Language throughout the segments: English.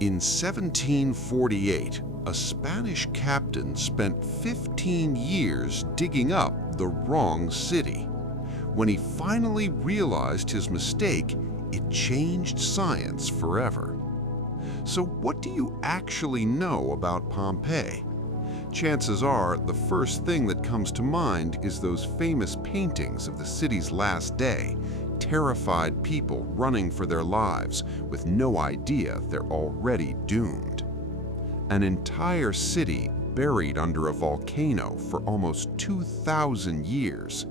In 1748, a Spanish captain spent 15 years digging up the wrong city. When he finally realized his mistake, it changed science forever. So what do you actually know about Pompeii? Chances are the first thing that comes to mind is those famous paintings of the city's last day, terrified people running for their lives with no idea they're already doomed. An entire city buried under a volcano for almost 2,000 years,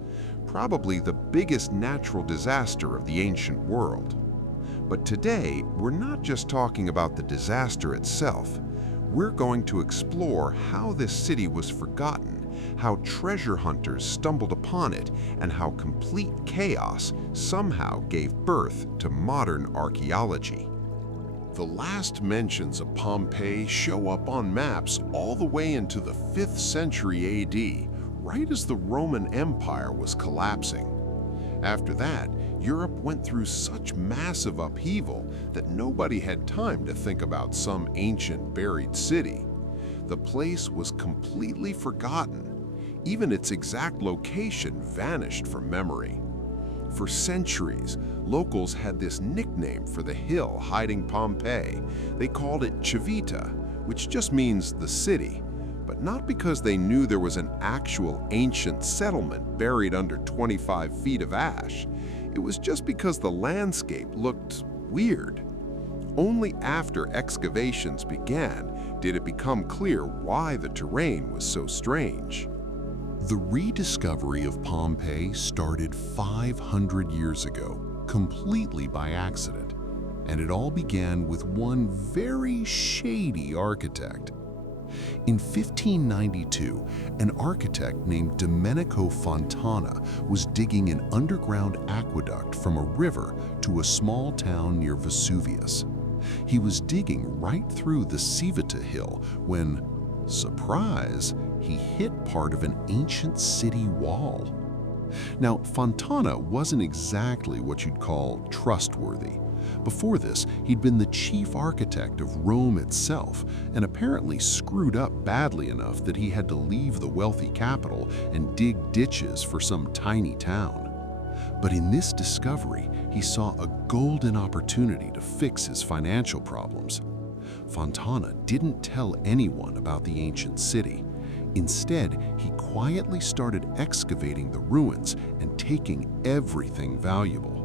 probably the biggest natural disaster of the ancient world. But today, we're not just talking about the disaster itself. We're going to explore how this city was forgotten, how treasure hunters stumbled upon it, and how complete chaos somehow gave birth to modern archaeology. The last mentions of Pompeii show up on maps all the way into the 5th century AD, right as the Roman Empire was collapsing. After that, Europe went through such massive upheaval that nobody had time to think about some ancient buried city. The place was completely forgotten. Even its exact location vanished from memory. For centuries, locals had this nickname for the hill hiding Pompeii. They called it Civita, which just means the city, but not because they knew there was an actual ancient settlement buried under 25 feet of ash. It was just because the landscape looked weird. Only after excavations began did it become clear why the terrain was so strange. The rediscovery of Pompeii started 500 years ago, completely by accident, and it all began with one very shady architect. In 1592, an architect named Domenico Fontana was digging an underground aqueduct from a river to a small town near Vesuvius. He was digging right through the Civita hill when, surprise, he hit part of an ancient city wall. Now, Fontana wasn't exactly what you'd call trustworthy. Before this, he'd been the chief architect of Rome itself and apparently screwed up badly enough that he had to leave the wealthy capital and dig ditches for some tiny town. But in this discovery, he saw a golden opportunity to fix his financial problems. Fontana didn't tell anyone about the ancient city. Instead, he quietly started excavating the ruins and taking everything valuable.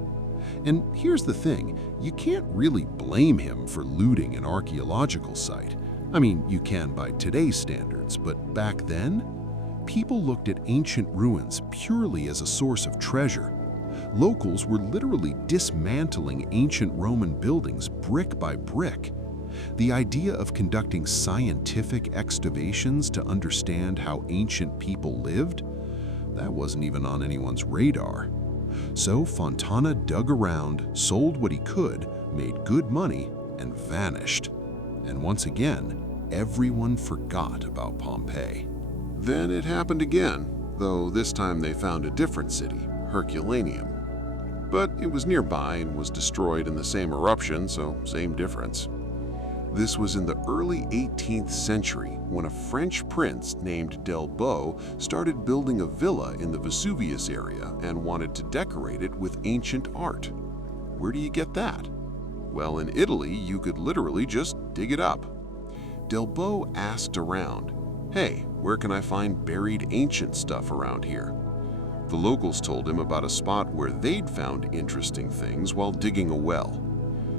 And here's the thing, you can't really blame him for looting an archaeological site. I mean, you can by today's standards, but back then, people looked at ancient ruins purely as a source of treasure. Locals were literally dismantling ancient Roman buildings brick by brick. The idea of conducting scientific excavations to understand how ancient people lived, that wasn't even on anyone's radar. So Fontana dug around, sold what he could, made good money, and vanished. And once again, everyone forgot about Pompeii. Then it happened again, though this time they found a different city, Herculaneum. But it was nearby and was destroyed in the same eruption, so same difference. This was in the early 18th century when a French prince named D'Elbeau started building a villa in the Vesuvius area and wanted to decorate it with ancient art. Where do you get that? Well, in Italy, you could literally just dig it up. D'Elbeau asked around, "Hey, where can I find buried ancient stuff around here?" The locals told him about a spot where they'd found interesting things while digging a well.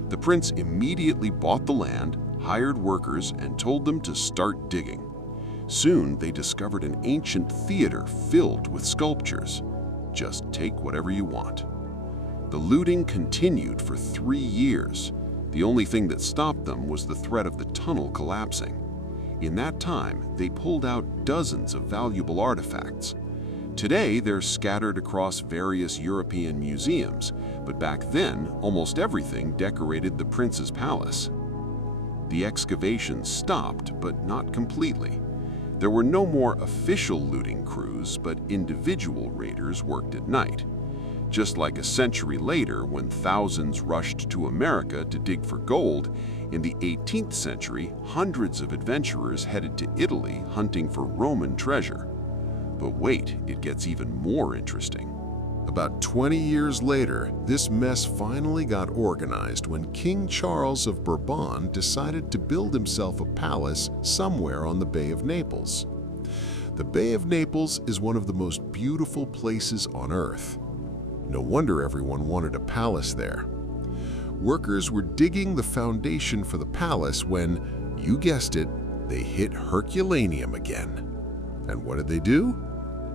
The prince immediately bought the land, hired workers, and told them to start digging. Soon, they discovered an ancient theater filled with sculptures. Just take whatever you want. The looting continued for 3 years. The only thing that stopped them was the threat of the tunnel collapsing. In that time, they pulled out dozens of valuable artifacts. Today, they're scattered across various European museums, but back then, almost everything decorated the prince's palace. The excavations stopped, but not completely. There were no more official looting crews, but individual raiders worked at night. Just like a century later, when thousands rushed to America to dig for gold, in the 18th century, hundreds of adventurers headed to Italy hunting for Roman treasure. But wait, it gets even more interesting. About 20 years later, this mess finally got organized when King Charles of Bourbon decided to build himself a palace somewhere on the Bay of Naples. The Bay of Naples is one of the most beautiful places on Earth. No wonder everyone wanted a palace there. Workers were digging the foundation for the palace when, you guessed it, they hit Herculaneum again. And what did they do?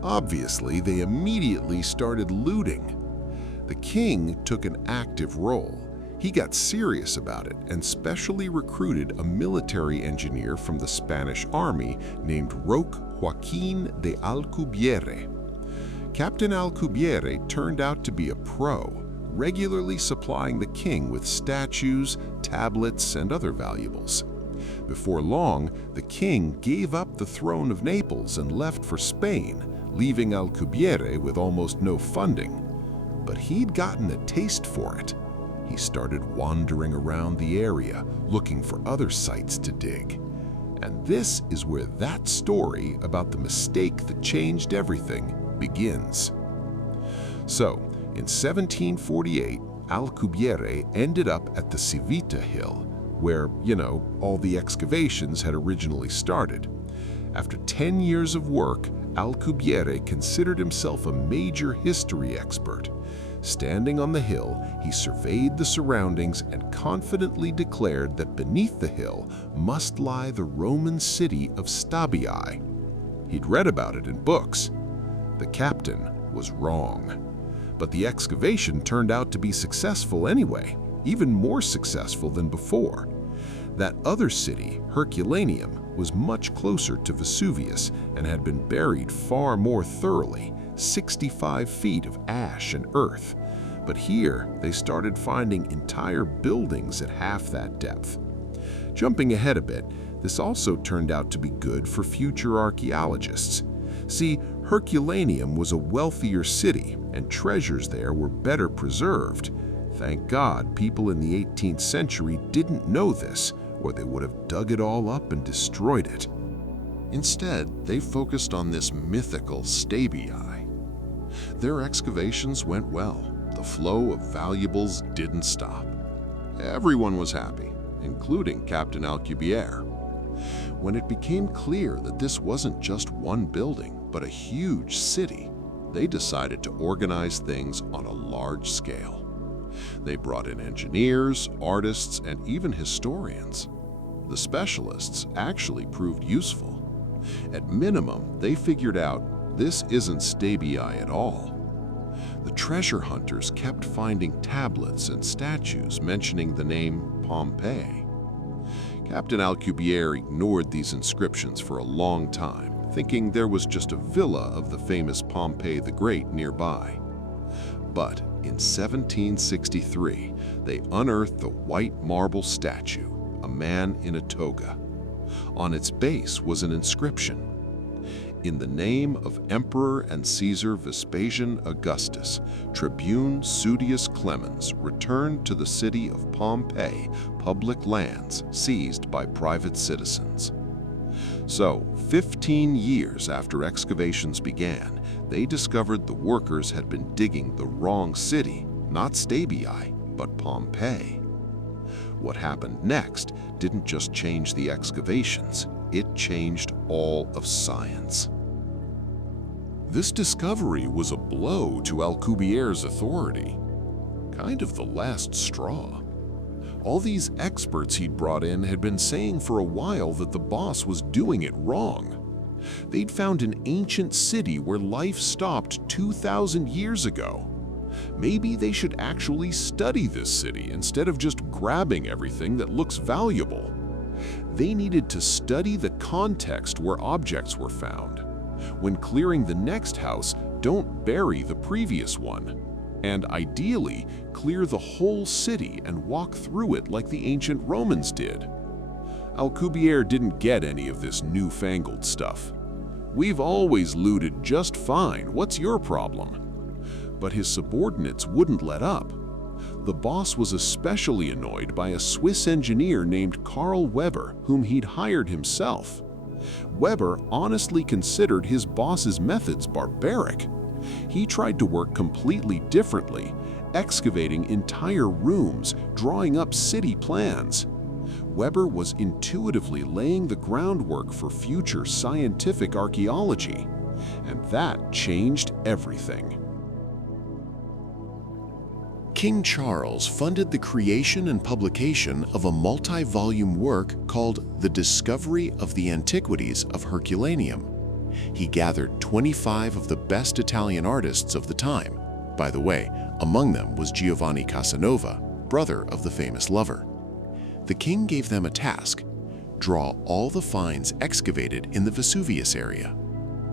Obviously, they immediately started looting. The king took an active role. He got serious about it and specially recruited a military engineer from the Spanish army named Roque Joaquin de Alcubierre. Captain Alcubierre turned out to be a pro, regularly supplying the king with statues, tablets, and other valuables. Before long, the king gave up the throne of Naples and left for Spain, leaving Alcubierre with almost no funding. But he'd gotten a taste for it. He started wandering around the area, looking for other sites to dig. And this is where that story about the mistake that changed everything begins. So, in 1748, Alcubierre ended up at the Civita Hill, where, all the excavations had originally started. After 10 years of work, Alcubierre considered himself a major history expert. Standing on the hill, he surveyed the surroundings and confidently declared that beneath the hill must lie the Roman city of Stabii. He'd read about it in books. The captain was wrong. But the excavation turned out to be successful anyway, even more successful than before. That other city, Herculaneum, was much closer to Vesuvius and had been buried far more thoroughly, 65 feet of ash and earth. But here, they started finding entire buildings at half that depth. Jumping ahead a bit, this also turned out to be good for future archaeologists. See, Herculaneum was a wealthier city, and treasures there were better preserved. Thank God people in the 18th century didn't know this, or they would have dug it all up and destroyed it. Instead, they focused on this mythical Stabii. Their excavations went well. The flow of valuables didn't stop. Everyone was happy, including Captain Alcubierre. When it became clear that this wasn't just one building, but a huge city, they decided to organize things on a large scale. They brought in engineers, artists, and even historians. The specialists actually proved useful. At minimum, they figured out this isn't Stabii at all. The treasure hunters kept finding tablets and statues mentioning the name Pompeii. Captain Alcubierre ignored these inscriptions for a long time, thinking there was just a villa of the famous Pompey the Great nearby. But in 1763, they unearthed the white marble statue, a man in a toga. On its base was an inscription: "In the name of Emperor and Caesar Vespasian Augustus, Tribune Sudius Clemens returned to the city of Pompeii public lands seized by private citizens." So, 15 years after excavations began, they discovered the workers had been digging the wrong city, not Stabii, but Pompeii. What happened next didn't just change the excavations, it changed all of science. This discovery was a blow to Alcubierre's authority, kind of the last straw. All these experts he'd brought in had been saying for a while that the boss was doing it wrong. They'd found an ancient city where life stopped 2,000 years ago. Maybe they should actually study this city instead of just grabbing everything that looks valuable. They needed to study the context where objects were found. When clearing the next house, don't bury the previous one. And ideally, clear the whole city and walk through it like the ancient Romans did. Alcubierre didn't get any of this newfangled stuff. "We've always looted just fine, what's your problem?" but his subordinates wouldn't let up. The boss was especially annoyed by a Swiss engineer named Karl Weber, whom he'd hired himself. Weber honestly considered his boss's methods barbaric. He tried to work completely differently, excavating entire rooms, drawing up city plans. Weber was intuitively laying the groundwork for future scientific archaeology, and that changed everything. King Charles funded the creation and publication of a multi-volume work called The Discovery of the Antiquities of Herculaneum. He gathered 25 of the best Italian artists of the time. By the way, among them was Giovanni Casanova, brother of the famous lover. The king gave them a task: draw all the finds excavated in the Vesuvius area.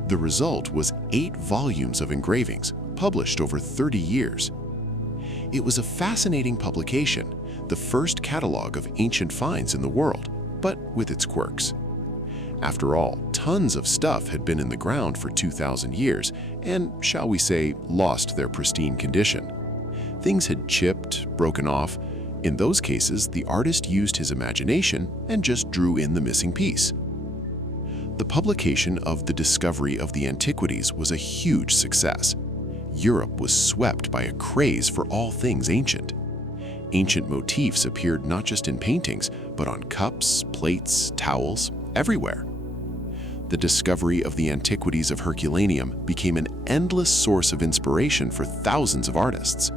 The result was 8 volumes of engravings, published over 30 years. It was a fascinating publication, the first catalog of ancient finds in the world, but with its quirks. After all, tons of stuff had been in the ground for 2,000 years and, shall we say, lost their pristine condition. Things had chipped, broken off. In those cases, the artist used his imagination and just drew in the missing piece. The publication of The Discovery of the Antiquities was a huge success. Europe was swept by a craze for all things ancient. Ancient motifs appeared not just in paintings, but on cups, plates, towels, everywhere. The discovery of the antiquities of Herculaneum became an endless source of inspiration for thousands of artists.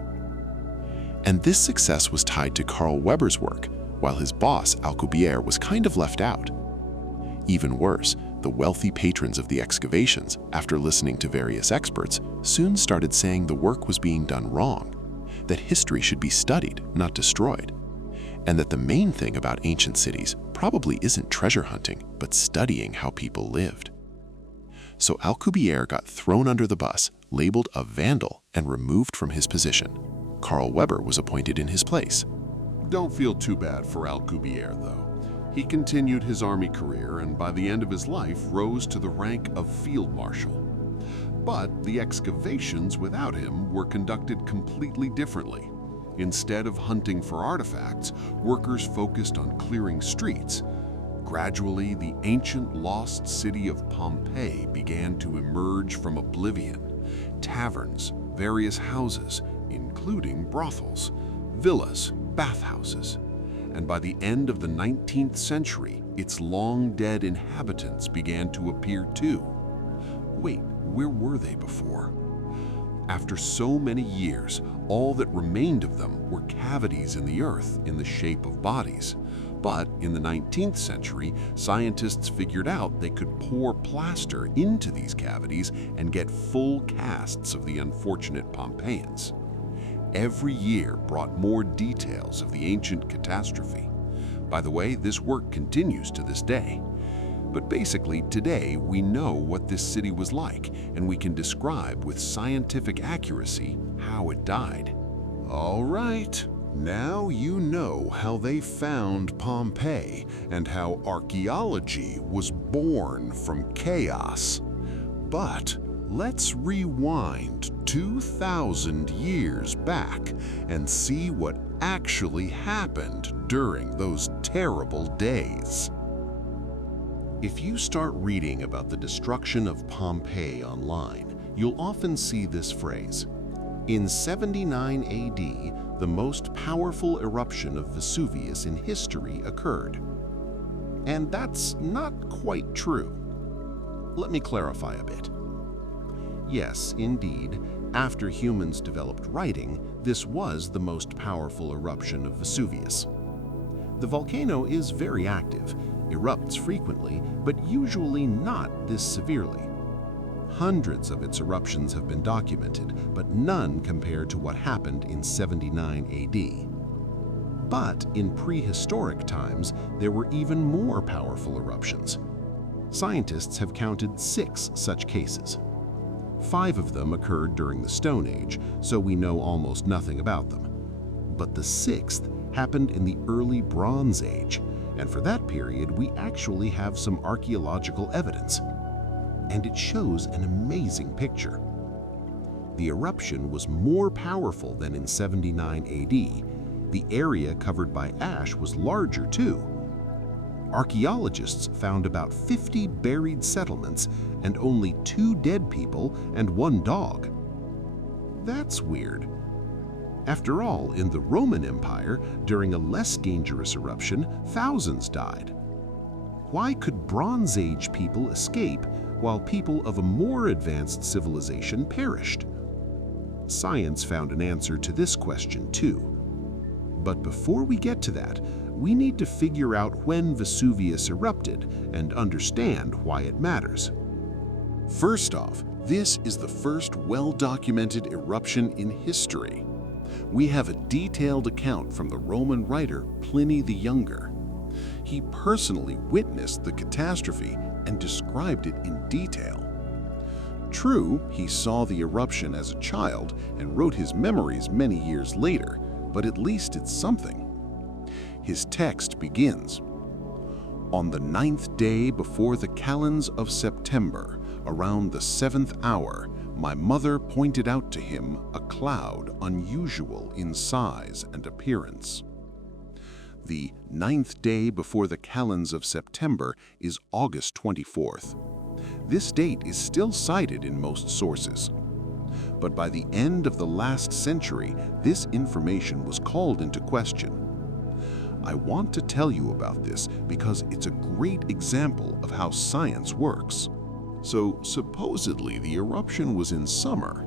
And this success was tied to Karl Weber's work, while his boss, Alcubierre, was kind of left out. Even worse, the wealthy patrons of the excavations, after listening to various experts, soon started saying the work was being done wrong, that history should be studied, not destroyed, and that the main thing about ancient cities probably isn't treasure hunting, but studying how people lived. So Alcubierre got thrown under the bus, labeled a vandal, and removed from his position. Karl Weber was appointed in his place. Don't feel too bad for Alcubierre, though. He continued his army career and by the end of his life rose to the rank of field marshal. But the excavations without him were conducted completely differently. Instead of hunting for artifacts, workers focused on clearing streets. Gradually, the ancient lost city of Pompeii began to emerge from oblivion. Taverns, various houses, including brothels, villas, bathhouses. And by the end of the 19th century, its long-dead inhabitants began to appear too. Wait, where were they before? After so many years, all that remained of them were cavities in the earth in the shape of bodies. But in the 19th century, scientists figured out they could pour plaster into these cavities and get full casts of the unfortunate Pompeians. Every year brought more details of the ancient catastrophe. By the way, this work continues to this day. But basically, today we know what this city was like, and we can describe with scientific accuracy how it died. All right, now you know how they found Pompeii and how archaeology was born from chaos. But let's rewind 2,000 years back and see what actually happened during those terrible days. If you start reading about the destruction of Pompeii online, you'll often see this phrase. In 79 AD, the most powerful eruption of Vesuvius in history occurred. And that's not quite true. Let me clarify a bit. Yes, indeed, after humans developed writing, this was the most powerful eruption of Vesuvius. The volcano is very active, erupts frequently, but usually not this severely. Hundreds of its eruptions have been documented, but none compared to what happened in 79 AD. But in prehistoric times, there were even more powerful eruptions. Scientists have counted 6 such cases. 5 of them occurred during the Stone Age, so we know almost nothing about them. But the 6th happened in the early Bronze Age, and for that period we actually have some archaeological evidence. And it shows an amazing picture. The eruption was more powerful than in 79 AD. The area covered by ash was larger too. Archaeologists found about 50 buried settlements and only 2 dead people and 1 dog. That's weird. After all, in the Roman Empire, during a less dangerous eruption, thousands died. Why could Bronze Age people escape while people of a more advanced civilization perished? Science found an answer to this question too. But before we get to that, we need to figure out when Vesuvius erupted and understand why it matters. First off, this is the first well-documented eruption in history. We have a detailed account from the Roman writer Pliny the Younger. He personally witnessed the catastrophe and described it in detail. True, he saw the eruption as a child and wrote his memories many years later, but at least it's something. His text begins, "On the 9th day before the calends of September, around the 7th hour, my mother pointed out to him a cloud unusual in size and appearance." The 9th day before the calends of September is August 24th. This date is still cited in most sources. But by the end of the last century, this information was called into question. I want to tell you about this because it's a great example of how science works. So supposedly the eruption was in summer,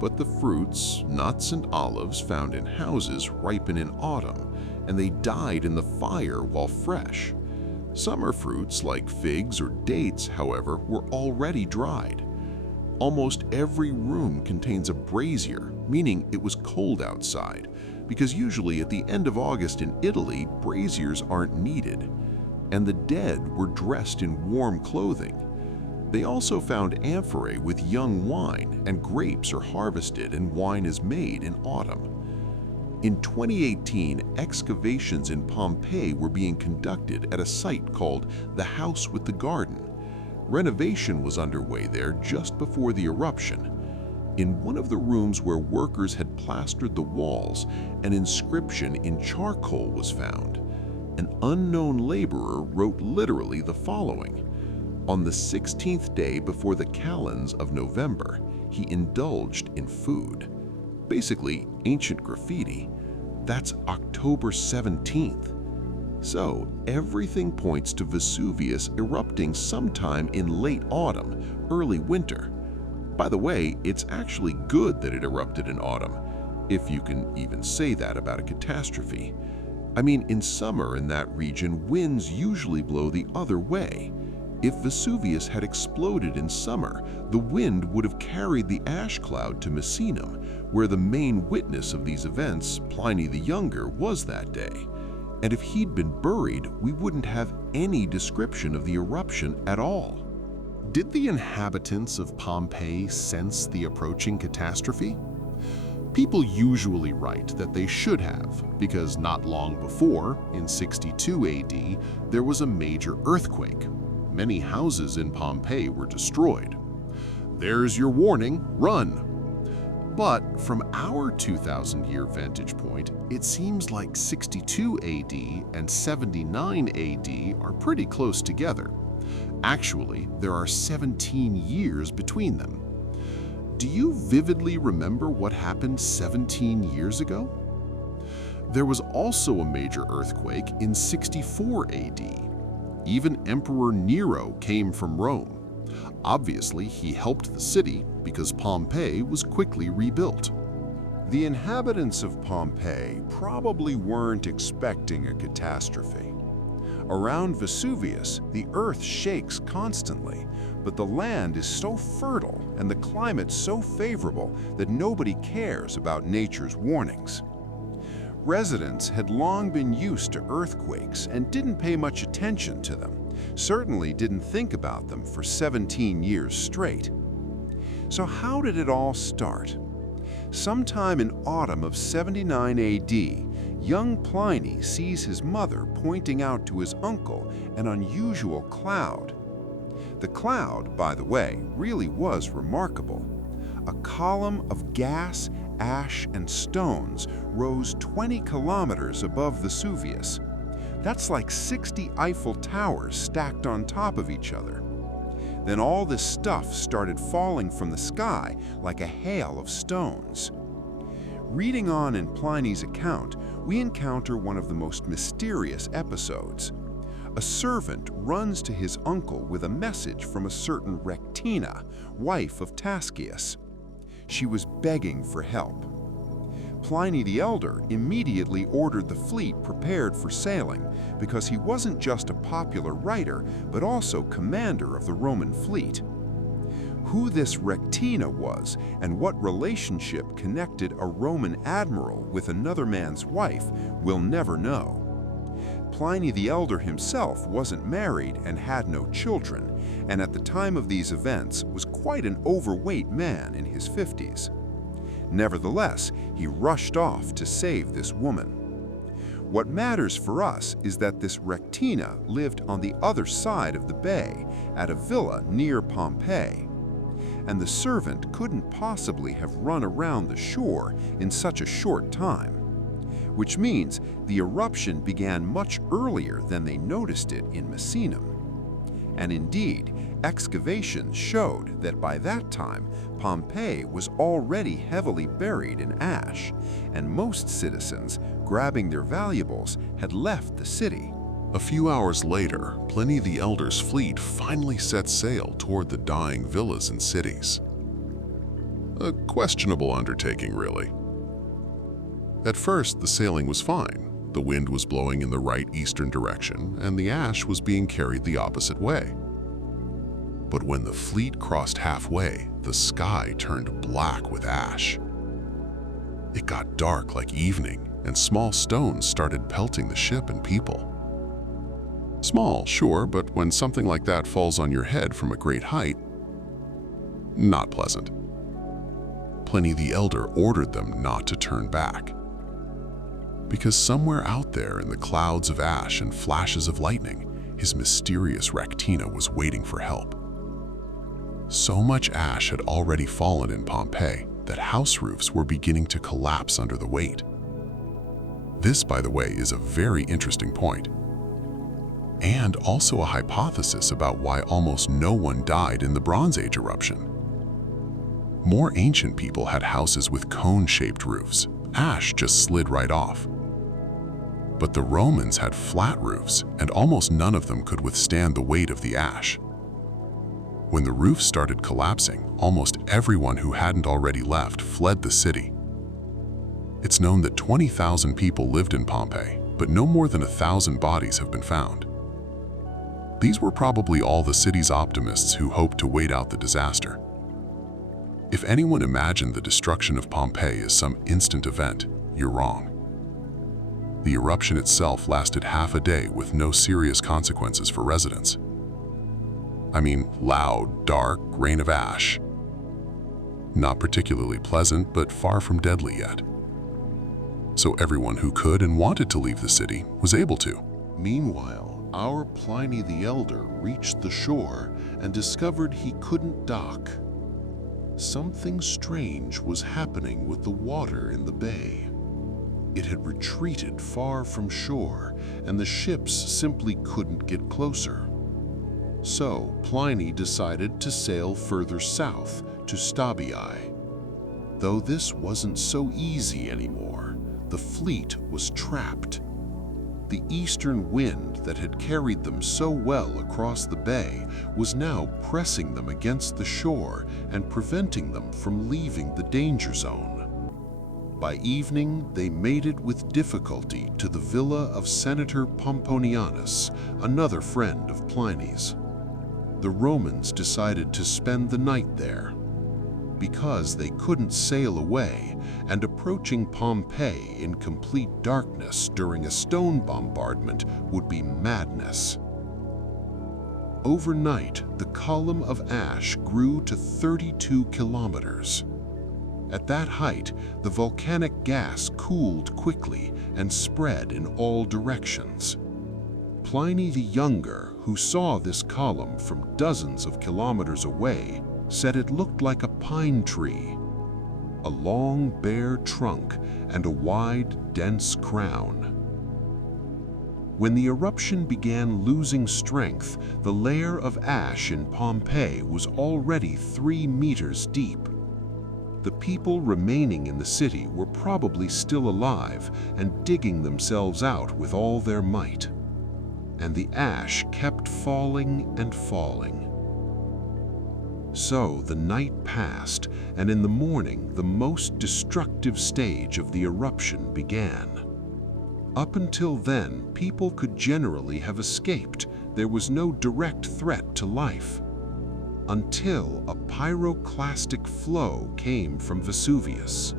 but the fruits, nuts and olives found in houses ripen in autumn, and they died in the fire while fresh. Summer fruits like figs or dates, however, were already dried. Almost every room contains a brazier, meaning it was cold outside, because usually at the end of August in Italy, braziers aren't needed. And the dead were dressed in warm clothing. They also found amphorae with young wine, and grapes are harvested and wine is made in autumn. In 2018, excavations in Pompeii were being conducted at a site called the House with the Garden. Renovation was underway there just before the eruption. In one of the rooms where workers had plastered the walls, an inscription in charcoal was found. An unknown laborer wrote literally the following: "On the 16th day before the calends of November, he indulged in food." Basically, ancient graffiti. That's October 17th. So, everything points to Vesuvius erupting sometime in late autumn, early winter. By the way, it's actually good that it erupted in autumn, if you can even say that about a catastrophe. I mean, in summer in that region, winds usually blow the other way. If Vesuvius had exploded in summer, the wind would have carried the ash cloud to Misenum, where the main witness of these events, Pliny the Younger, was that day. And if he'd been buried, we wouldn't have any description of the eruption at all. Did the inhabitants of Pompeii sense the approaching catastrophe? People usually write that they should have, because not long before, in 62 AD, there was a major earthquake. Many houses in Pompeii were destroyed. There's your warning, run! But from our 2,000-year vantage point, it seems like 62 AD and 79 AD are pretty close together. Actually, there are 17 years between them. Do you vividly remember what happened 17 years ago? There was also a major earthquake in 64 AD. Even Emperor Nero came from Rome. Obviously, he helped the city because Pompeii was quickly rebuilt. The inhabitants of Pompeii probably weren't expecting a catastrophe. Around Vesuvius, the earth shakes constantly, but the land is so fertile and the climate so favorable that nobody cares about nature's warnings. Residents had long been used to earthquakes and didn't pay much attention to them, certainly didn't think about them for 17 years straight. So how did it all start? Sometime in autumn of 79 AD, young Pliny sees his mother pointing out to his uncle an unusual cloud. The cloud, by the way, really was remarkable. A column of gas, ash, and stones rose 20 kilometers above Vesuvius. That's like 60 Eiffel Towers stacked on top of each other. Then all this stuff started falling from the sky like a hail of stones. Reading on in Pliny's account, we encounter one of the most mysterious episodes. A servant runs to his uncle with a message from a certain Rectina, wife of Tascius. She was begging for help. Pliny the Elder immediately ordered the fleet prepared for sailing because he wasn't just a popular writer, but also commander of the Roman fleet. Who this Rectina was and what relationship connected a Roman admiral with another man's wife, we'll never know. Pliny the Elder himself wasn't married and had no children, and at the time of these events was quite an overweight man in his 50s. Nevertheless, he rushed off to save this woman. What matters for us is that this Rectina lived on the other side of the bay, at a villa near Pompeii. And the servant couldn't possibly have run around the shore in such a short time. Which means the eruption began much earlier than they noticed it in Misenum. And indeed, excavations showed that by that time, Pompeii was already heavily buried in ash, and most citizens, grabbing their valuables, had left the city. A few hours later, Pliny the Elder's fleet finally set sail toward the dying villas and cities. A questionable undertaking, really. At first, the sailing was fine. The wind was blowing in the right eastern direction, and the ash was being carried the opposite way. But when the fleet crossed halfway, the sky turned black with ash. It got dark like evening, and small stones started pelting the ship and people. Small, sure, but when something like that falls on your head from a great height, not pleasant. Pliny the Elder ordered them not to turn back, because somewhere out there in the clouds of ash and flashes of lightning, his mysterious Rectina was waiting for help. So much ash had already fallen in Pompeii that house roofs were beginning to collapse under the weight. This, by the way, is a very interesting point, and also a hypothesis about why almost no one died in the Bronze Age eruption. More ancient people had houses with cone-shaped roofs. Ash just slid right off. But the Romans had flat roofs, and almost none of them could withstand the weight of the ash. When the roof started collapsing, almost everyone who hadn't already left fled the city. It's known that 20,000 people lived in Pompeii, but no more than 1,000 bodies have been found. These were probably all the city's optimists who hoped to wait out the disaster. If anyone imagined the destruction of Pompeii as some instant event, you're wrong. The eruption itself lasted half a day with no serious consequences for residents. I mean, loud, dark rain of ash. Not particularly pleasant, but far from deadly yet. So everyone who could and wanted to leave the city was able to. Meanwhile, our Pliny the Elder reached the shore and discovered he couldn't dock. Something strange was happening with the water in the bay. It had retreated far from shore, and the ships simply couldn't get closer. So Pliny decided to sail further south to Stabii. Though this wasn't so easy anymore, the fleet was trapped. The eastern wind that had carried them so well across the bay was now pressing them against the shore and preventing them from leaving the danger zone. By evening, they made it with difficulty to the villa of Senator Pomponianus, another friend of Pliny's. The Romans decided to spend the night there. Because they couldn't sail away, and approaching Pompeii in complete darkness during a stone bombardment would be madness. Overnight, the column of ash grew to 32 kilometers. At that height, the volcanic gas cooled quickly and spread in all directions. Pliny the Younger, who saw this column from dozens of kilometers away, said it looked like a pine tree, a long bare trunk and a wide, dense crown. When the eruption began losing strength, the layer of ash in Pompeii was already 3 meters deep. The people remaining in the city were probably still alive and digging themselves out with all their might. And the ash kept falling and falling. So the night passed, and in the morning the most destructive stage of the eruption began. Up until then, people could generally have escaped. There was no direct threat to life. Until a pyroclastic flow came from Vesuvius.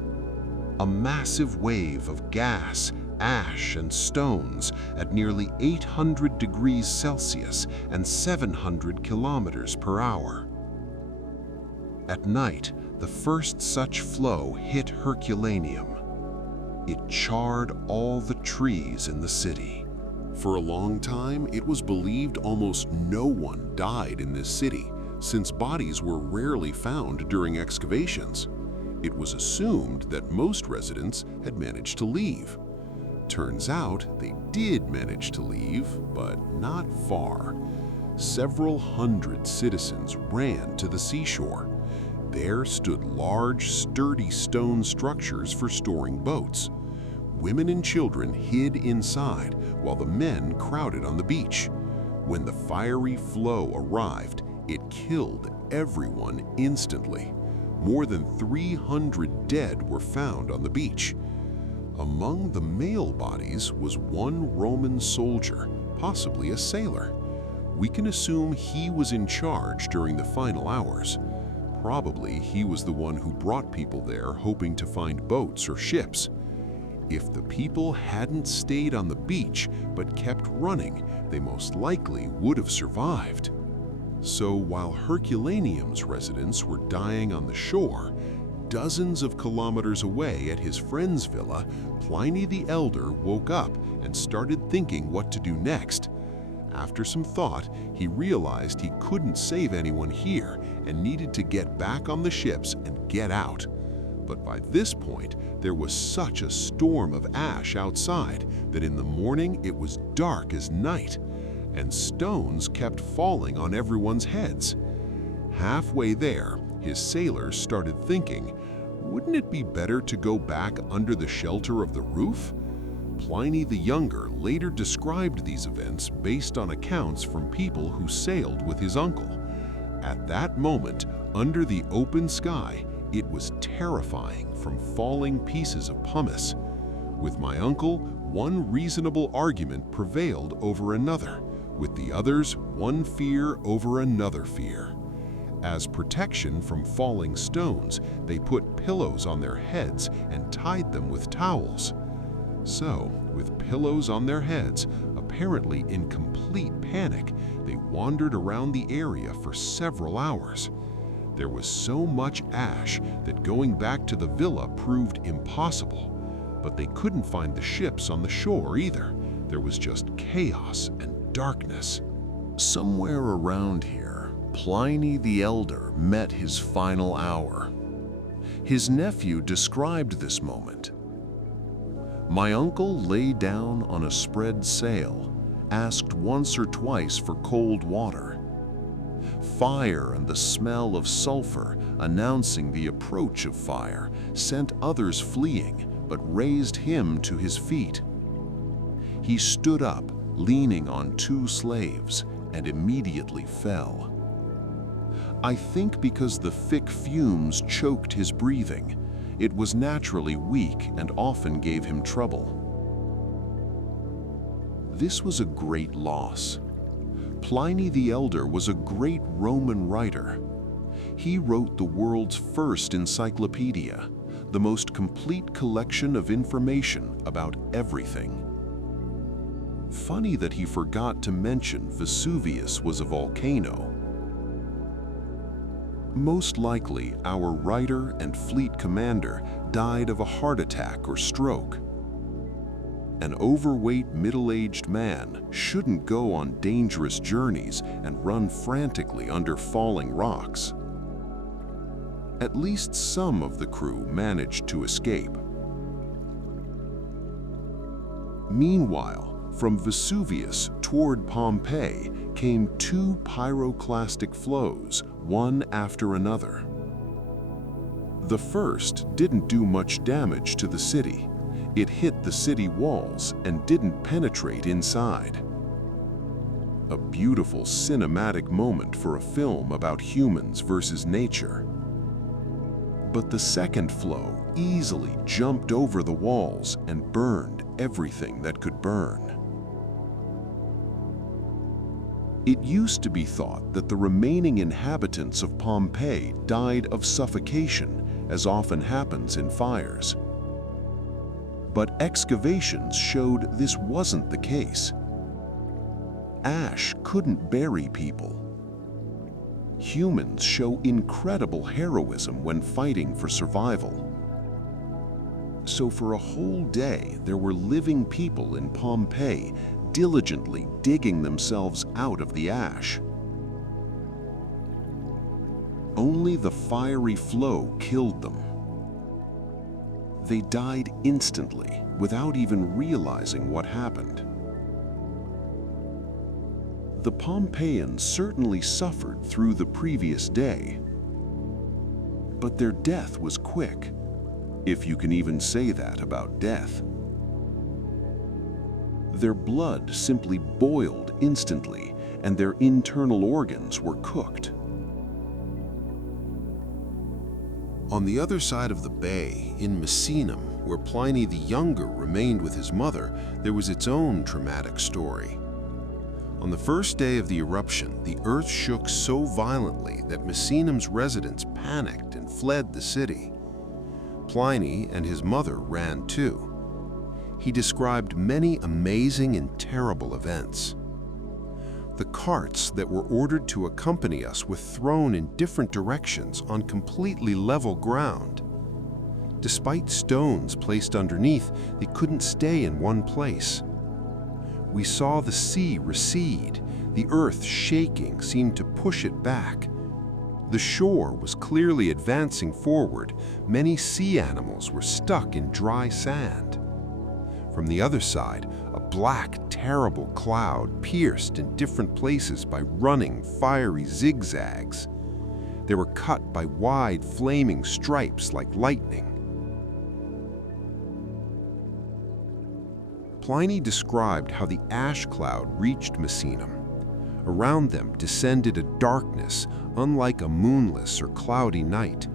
A massive wave of gas, ash, and stones at nearly 800 degrees Celsius and 700 kilometers per hour. At night, the first such flow hit Herculaneum. It charred all the trees in the city. For a long time, it was believed almost no one died in this city, since bodies were rarely found during excavations. It was assumed that most residents had managed to leave. Turns out they did manage to leave, but not far. Several hundred citizens ran to the seashore. There stood large, sturdy stone structures for storing boats. Women and children hid inside while the men crowded on the beach. When the fiery flow arrived, it killed everyone instantly. More than 300 dead were found on the beach. Among the male bodies was one Roman soldier, possibly a sailor. We can assume he was in charge during the final hours. Probably he was the one who brought people there hoping to find boats or ships. If the people hadn't stayed on the beach but kept running, they most likely would have survived. So while Herculaneum's residents were dying on the shore, dozens of kilometers away at his friend's villa, Pliny the Elder woke up and started thinking what to do next. After some thought, he realized he couldn't save anyone here and needed to get back on the ships and get out. But by this point, there was such a storm of ash outside that in the morning it was dark as night, and stones kept falling on everyone's heads. Halfway there, his sailors started thinking, wouldn't it be better to go back under the shelter of the roof? Pliny the Younger later described these events based on accounts from people who sailed with his uncle. At that moment, under the open sky, it was terrifying from falling pieces of pumice. With my uncle, one reasonable argument prevailed over another. With the others, one fear over another fear. As protection from falling stones, they put pillows on their heads and tied them with towels. So, with pillows on their heads, apparently in complete panic, they wandered around the area for several hours. There was so much ash that going back to the villa proved impossible, but they couldn't find the ships on the shore either. There was just chaos and darkness. Somewhere around here, Pliny the Elder met his final hour. His nephew described this moment. My uncle lay down on a spread sail, asked once or twice for cold water. Fire and the smell of sulfur, announcing the approach of fire, sent others fleeing, but raised him to his feet. He stood up, leaning on 2 slaves, and immediately fell. I think because the thick fumes choked his breathing, it was naturally weak and often gave him trouble. This was a great loss. Pliny the Elder was a great Roman writer. He wrote the world's first encyclopedia, the most complete collection of information about everything. Funny that he forgot to mention Vesuvius was a volcano. Most likely, our writer and fleet commander died of a heart attack or stroke. An overweight middle-aged man shouldn't go on dangerous journeys and run frantically under falling rocks. At least some of the crew managed to escape. Meanwhile, from Vesuvius toward Pompeii came two pyroclastic flows, one after another. The first didn't do much damage to the city. It hit the city walls and didn't penetrate inside. A beautiful cinematic moment for a film about humans versus nature. But the second flow easily jumped over the walls and burned everything that could burn. It used to be thought that the remaining inhabitants of Pompeii died of suffocation, as often happens in fires. But excavations showed this wasn't the case. Ash couldn't bury people. Humans show incredible heroism when fighting for survival. So for a whole day, there were living people in Pompeii diligently digging themselves out of the ash. Only the fiery flow killed them. They died instantly, without even realizing what happened. The Pompeians certainly suffered through the previous day, but their death was quick, if you can even say that about death. Their blood simply boiled instantly, and their internal organs were cooked. On the other side of the bay, in Misenum, where Pliny the Younger remained with his mother, there was its own dramatic story. On the first day of the eruption, the earth shook so violently that Misenum's residents panicked and fled the city. Pliny and his mother ran too. He described many amazing and terrible events. The carts that were ordered to accompany us were thrown in different directions on completely level ground. Despite stones placed underneath, they couldn't stay in one place. We saw the sea recede. The earth shaking seemed to push it back. The shore was clearly advancing forward. Many sea animals were stuck in dry sand. From the other side, a black, terrible cloud pierced in different places by running, fiery zigzags. They were cut by wide, flaming stripes like lightning. Pliny described how the ash cloud reached Misenum. Around them descended a darkness unlike a moonless or cloudy night.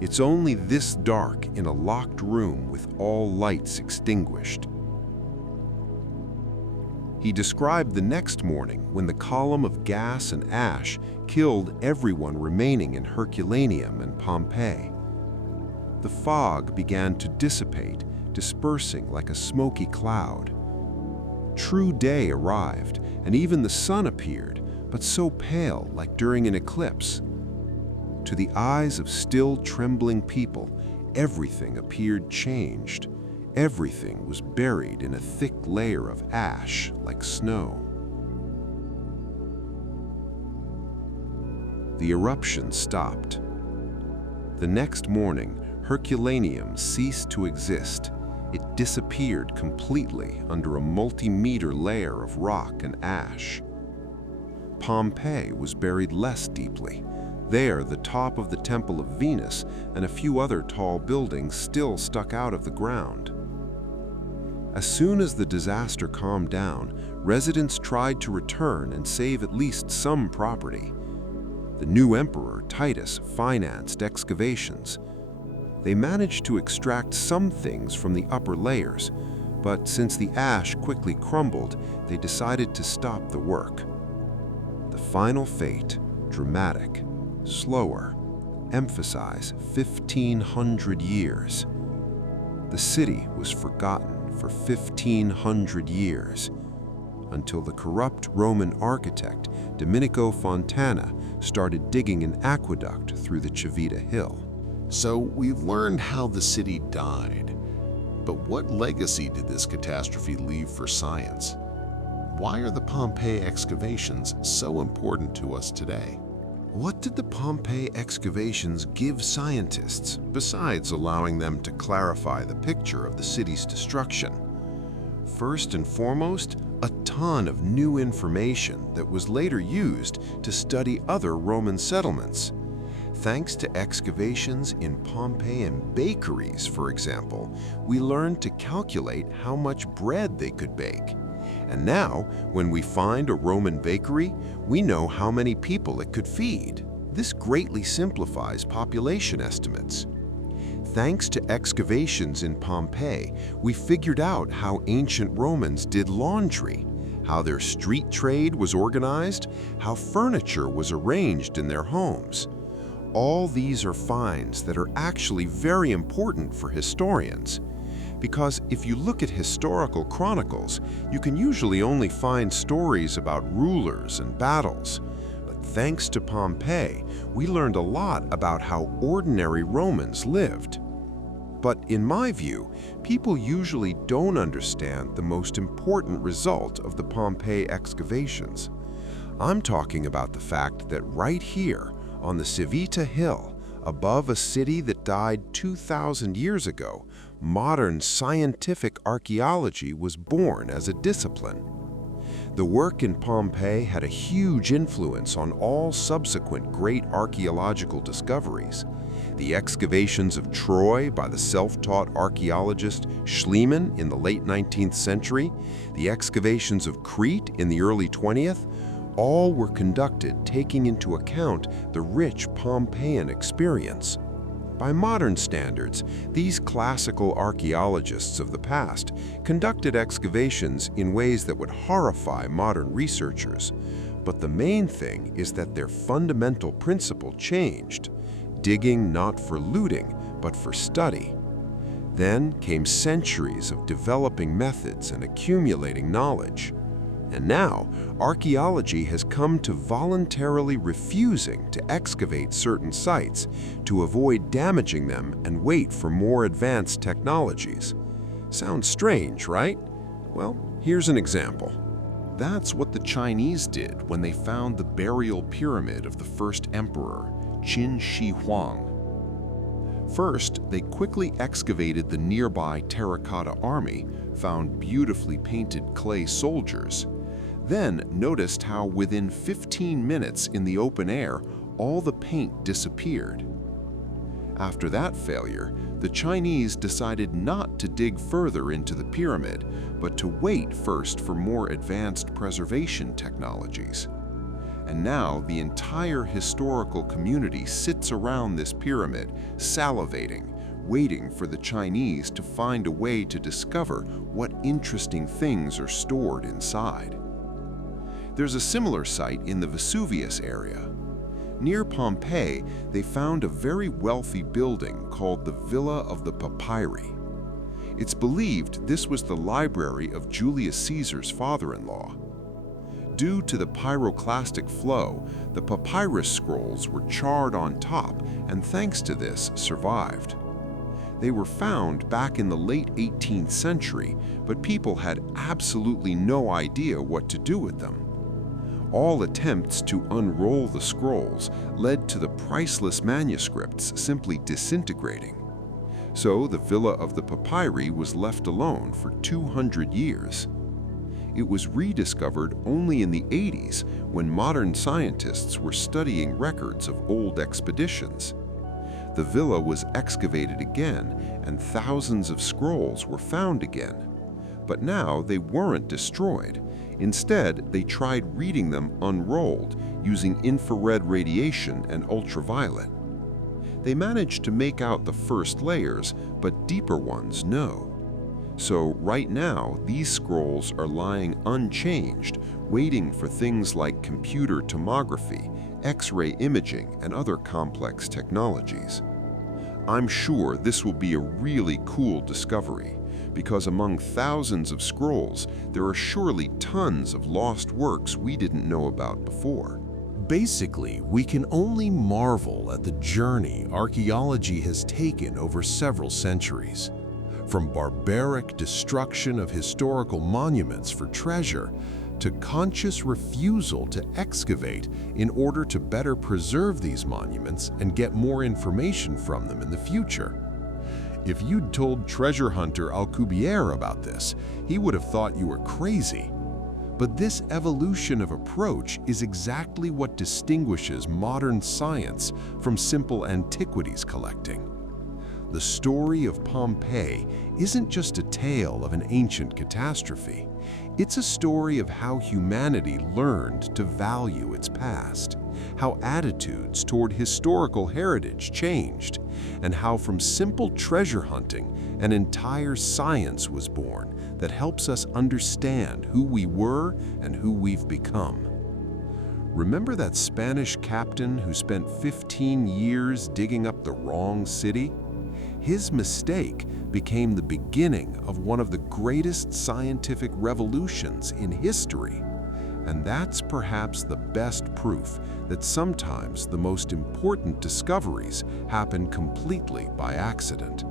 It's only this dark in a locked room with all lights extinguished. He described the next morning when the column of gas and ash killed everyone remaining in Herculaneum and Pompeii. The fog began to dissipate, dispersing like a smoky cloud. True day arrived, and even the sun appeared, but so pale like during an eclipse. To the eyes of still trembling people, everything appeared changed. Everything was buried in a thick layer of ash like snow. The eruption stopped. The next morning, Herculaneum ceased to exist. It disappeared completely under a multi-meter layer of rock and ash. Pompeii was buried less deeply. There, the top of the Temple of Venus and a few other tall buildings still stuck out of the ground. As soon as the disaster calmed down, residents tried to return and save at least some property. The new emperor, Titus, financed excavations. They managed to extract some things from the upper layers, but since the ash quickly crumbled, they decided to stop the work. The final fate, dramatic, slower, emphasize 1,500 years. The city was forgotten for 1,500 years, until the corrupt Roman architect Domenico Fontana started digging an aqueduct through the Civita Hill. So we've learned how the city died, but what legacy did this catastrophe leave for science? Why are the Pompeii excavations so important to us today? What did the Pompeii excavations give scientists, besides allowing them to clarify the picture of the city's destruction? First and foremost, a ton of new information that was later used to study other Roman settlements. Thanks to excavations in Pompeian bakeries, for example, we learned to calculate how much bread they could bake. And now, when we find a Roman bakery, we know how many people it could feed. This greatly simplifies population estimates. Thanks to excavations in Pompeii, we figured out how ancient Romans did laundry, how their street trade was organized, how furniture was arranged in their homes. All these are finds that are actually very important for historians. Because if you look at historical chronicles, you can usually only find stories about rulers and battles. But thanks to Pompeii, we learned a lot about how ordinary Romans lived. But in my view, people usually don't understand the most important result of the Pompeii excavations. I'm talking about the fact that right here, on the Civita Hill, above a city that died 2,000 years ago, modern scientific archaeology was born as a discipline. The work in Pompeii had a huge influence on all subsequent great archaeological discoveries. The excavations of Troy by the self-taught archaeologist Schliemann in the late 19th century, the excavations of Crete in the early 20th, all were conducted taking into account the rich Pompeian experience. By modern standards, these classical archaeologists of the past conducted excavations in ways that would horrify modern researchers. But the main thing is that their fundamental principle changed, digging not for looting, but for study. Then came centuries of developing methods and accumulating knowledge. And now, archaeology has come to voluntarily refusing to excavate certain sites to avoid damaging them and wait for more advanced technologies. Sounds strange, right? Well, here's an example. That's what the Chinese did when they found the burial pyramid of the first emperor, Qin Shi Huang. First, they quickly excavated the nearby terracotta army, found beautifully painted clay soldiers, then noticed how within 15 minutes in the open air, all the paint disappeared. After that failure, the Chinese decided not to dig further into the pyramid, but to wait first for more advanced preservation technologies. And now the entire historical community sits around this pyramid, salivating, waiting for the Chinese to find a way to discover what interesting things are stored inside. There's a similar site in the Vesuvius area. Near Pompeii, they found a very wealthy building called the Villa of the Papyri. It's believed this was the library of Julius Caesar's father-in-law. Due to the pyroclastic flow, the papyrus scrolls were charred on top and thanks to this survived. They were found back in the late 18th century, but people had absolutely no idea what to do with them. All attempts to unroll the scrolls led to the priceless manuscripts simply disintegrating. So the Villa of the Papyri was left alone for 200 years. It was rediscovered only in the 80s when modern scientists were studying records of old expeditions. The villa was excavated again and thousands of scrolls were found again. But now they weren't destroyed. Instead, they tried reading them unrolled using infrared radiation and ultraviolet. They managed to make out the first layers, but deeper ones no. So right now, these scrolls are lying unchanged, waiting for things like computer tomography, X-ray imaging, and other complex technologies. I'm sure this will be a really cool discovery, because among thousands of scrolls, there are surely tons of lost works we didn't know about before. Basically, we can only marvel at the journey archaeology has taken over several centuries. From barbaric destruction of historical monuments for treasure to conscious refusal to excavate in order to better preserve these monuments and get more information from them in the future. If you'd told treasure hunter Alcubierre about this, he would have thought you were crazy. But this evolution of approach is exactly what distinguishes modern science from simple antiquities collecting. The story of Pompeii isn't just a tale of an ancient catastrophe. It's a story of how humanity learned to value its past, how attitudes toward historical heritage changed, and how from simple treasure hunting, an entire science was born that helps us understand who we were and who we've become. Remember that Spanish captain who spent 15 years digging up the wrong city? His mistake became the beginning of one of the greatest scientific revolutions in history. And that's perhaps the best proof that sometimes the most important discoveries happen completely by accident.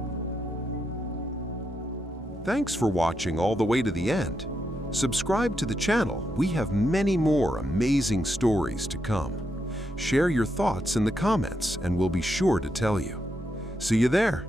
Thanks for watching all the way to the end. Subscribe to the channel. We have many more amazing stories to come. Share your thoughts in the comments and we'll be sure to tell you. See you there.